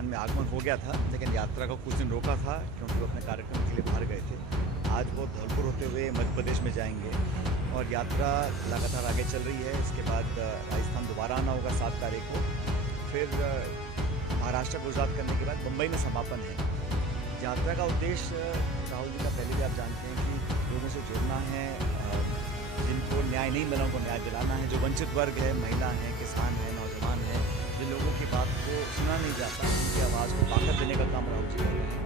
राजस्थान में आगमन हो गया था, लेकिन यात्रा को कुछ दिन रोका था क्योंकि वो अपने कार्यक्रम के लिए बाहर गए थे। आज वो धौलपुर होते हुए मध्य प्रदेश में जाएंगे और यात्रा लगातार आगे चल रही है। इसके बाद राजस्थान दोबारा आना होगा 7 तारीख को, फिर महाराष्ट्र गुजरात करने के बाद मुंबई में समापन है। यात्रा का उद्देश्य राहुल जी का पहले भी आप जानते हैं कि लोगों से जुड़ना है, जिनको न्याय नहीं मिला उनको न्याय दिलाना है, जो वंचित वर्ग है, महिला हैं, किसान हैं, नौजवान हैं, जिन लोगों की बात को सुना नहीं जाता, उनकी आवाज़ को ताकत देने का काम राहुल जी कर रहे हैं।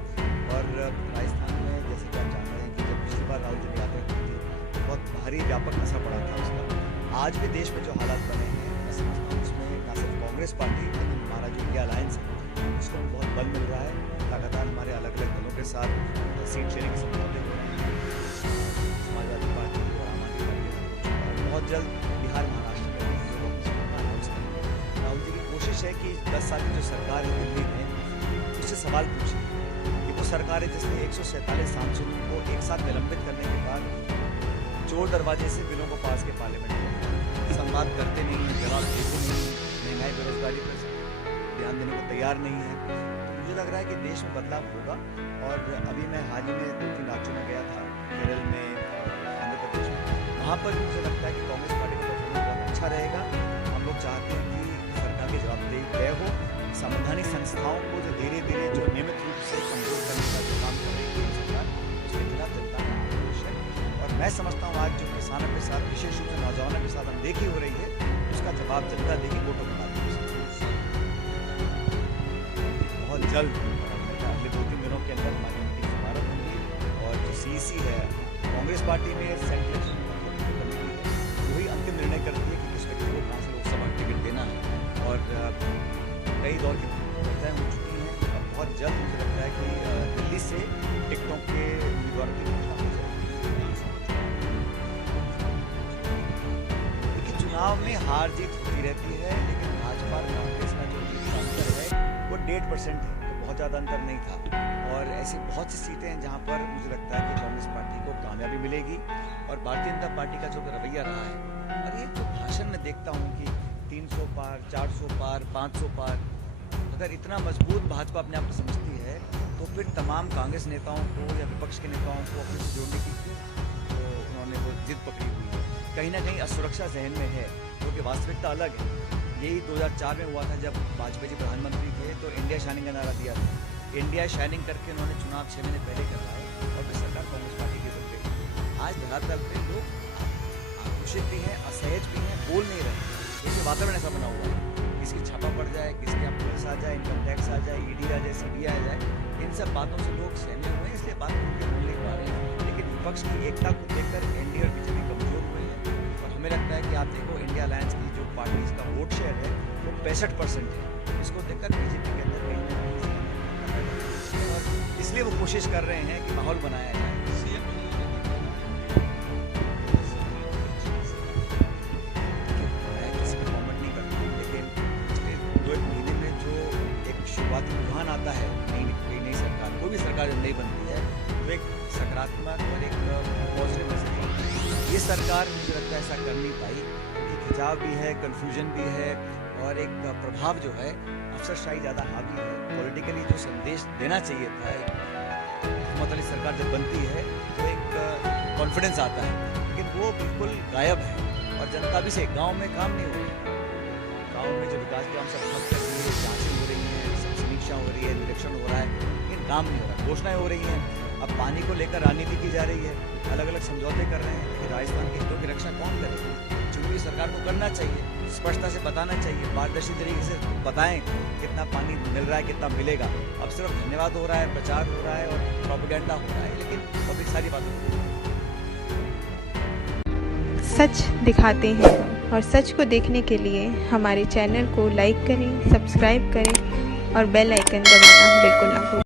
और राजस्थान में जैसे कि आप जान रहे हैं कि जब पिछली बार राहुल जी ने यात्रा की थी बहुत भारी व्यापक नशा पड़ा था उसका। आज भी देश में जो हालात बने हैं, मैं समझता हूँ उसमें न सिर्फ कांग्रेस पार्टी लेकिन हमारा जो इंडिया अलायंस है उसको भी बहुत बल मिल रहा है। लगातार हमारे अलग अलग दलों के साथ सीट शेयरिंग के समझौते हो रहे हैं। समाजवादी पार्टी और आम आदमी पार्टी बहुत जल्द बिहार महाराष्ट्र में अनाउंस करेंगे। राहुल जी की कोशिश है कि 10 साल की जो सरकार है दिल्ली में, उससे सवाल पूछे कि वो सरकार है जिसने 147 सांसदों को एक साथ निलंबित करने के बाद चोर दरवाजे से बिलों को पास के पार्लियामेंट में संवाद करते नहीं हैं, जवाब देते नहीं, महंगाई बेरोजगारी पर ध्यान देने को तैयार नहीं है। तो मुझे लग रहा है कि देश में बदलाव होगा। और अभी मैं हाल ही में 2-3 राज्यों में गया था, केरल में, आंध्र प्रदेश में। वहाँ पर मुझे लगता है कि कांग्रेस पार्टी का परफॉर्मेंस बहुत अच्छा रहेगा। हम लोग चाहते हैं कि सरकार की जवाबदेही तय हो, संवैधानिक संस्थाओं को जो धीरे धीरे जो नियमित रूप से कमजोर करने का जो काम कर रही है सरकार, उसके खिलाफ जनता का आक्रोश है। और मैं समझता हूँ आज जो किसानों के साथ, विशेष रूप से नौजवानों के साथ अनदेखी हो रही है, उसका जवाब जनता देगी वोटों के माध्यम से। बहुत जल्द अगले 2-3 दिनों के अंदर हमारी मीटिंग समाप्त होंगी और जो सीईसी है कांग्रेस पार्टी में सेंट्रल इलेक्शन कमेटी है, वही अंतिम निर्णय करती है कि किस व्यक्ति को कहाँ से लोकसभा टिकट देना है। और कई दौर की चर्चाएँ हो चुकी हैं और बहुत जल्द मुझे लगता है कि दिल्ली से टिकटों के उम्मीदवारों की घोषणा हो जाएगी। देखिए, चुनाव में हार जीत होती रहती है, लेकिन भाजपा और कांग्रेस का जो जीत का अंतर है वो 1.5% है, तो बहुत ज़्यादा अंतर नहीं था। और ऐसी बहुत सी सीटें हैं जहाँ पर मुझे लगता है कि कांग्रेस पार्टी को कामयाबी मिलेगी। और भारतीय जनता पार्टी का जो रवैया रहा है, और ये जो भाषण में देखता हूँ कि 300 पार, 400 पार, 500 पार, अगर इतना मजबूत भाजपा अपने आप को समझती है तो फिर तमाम कांग्रेस नेताओं को या विपक्ष के नेताओं को अपने से जोड़ने की तो उन्होंने वो जिद पकड़ी हुई है। कहीं ना कहीं असुरक्षा जहन में है, क्योंकि वास्तविकता अलग है। यही 2004 में हुआ था जब वाजपेयी जी प्रधानमंत्री थे तो इंडिया शाइनिंग का नारा दिया था। इंडिया शाइनिंग करके उन्होंने चुनाव 6 महीने पहले करवाए और फिर सरकार कांग्रेस पार्टी की बन गई। आज धरातल पे लोग आक्रोशित भी हैं, असहज भी हैं, बोल नहीं रहे। जैसे वातावरण ऐसा बना हुआ है, किसकी छापा पड़ जाए, किसके यहाँ पुलिस आ जाए, इनकम टैक्स आ जाए, ईडी आ जाए, सीबीआई आ जाए, इन सब बातों से लोग सहमे हुए हैं, इसलिए बात उनके बोल नहीं पा रहे हैं। लेकिन विपक्ष की एकता को देखकर एनडीए और बीजेपी कमजोर हुए हैं। और हमें लगता है कि आप देखो इंडिया अलायंस की जो पार्टी का वोट शेयर है वो 65% है। इसको देखकर बीजेपी के अंदर कहीं ना कहीं और इसलिए वो कोशिश कर रहे हैं कि माहौल बनाया जाए। मैं किसी पर कॉमेंट नहीं करता हूँ, लेकिन पिछले 2-1 महीने में जो एक शुरुआती रुझान आता है नई सरकार, कोई भी सरकार जब नहीं बनती है तो एक सकारात्मक और एक पॉजिटिव मैसेज आता है। ये सरकार मुझे लगता है ऐसा कर नहीं पाई, क्योंकि खिंचाव भी है, कन्फ्यूजन भी है और एक प्रभाव जो है अफसरशाही ज़्यादा हावी है। पॉलिटिकली जो संदेश देना चाहिए था, हुकूमत वाली सरकार जब बनती है तो एक कॉन्फिडेंस आता है, लेकिन वो बिल्कुल गायब है। और जनता भी से गाँव में काम नहीं हो रहा है। गाँव में जो विकास के काम सब ठप कर रही है, जाँचें हो रही हैं, समीक्षा हो रही है, निरीक्षण हो रहा है, लेकिन काम नहीं हो रहा। घोषणाएं हो रही हैं, अब पानी को लेकर राजनीति की जा रही है, अलग अलग समझौते कर रहे हैं, लेकिन राजस्थान के हितों की रक्षा कौन करेगा? चुनी सरकार को करना चाहिए, स्पष्टता से बताना चाहिए, पारदर्शी तरीके से बताएं कितना पानी मिल रहा है, कितना मिलेगा। अब सिर्फ धन्यवाद हो रहा है, प्रचार हो रहा है और प्रोपेगेंडा हो रहा है, लेकिन पब्लिक सारी बातें हो रही है। सच दिखाते हैं और सच को देखने के लिए हमारे चैनल को लाइक करें, सब्सक्राइब करें और बेल आइकन दबाना बिल्कुल ना भूलें।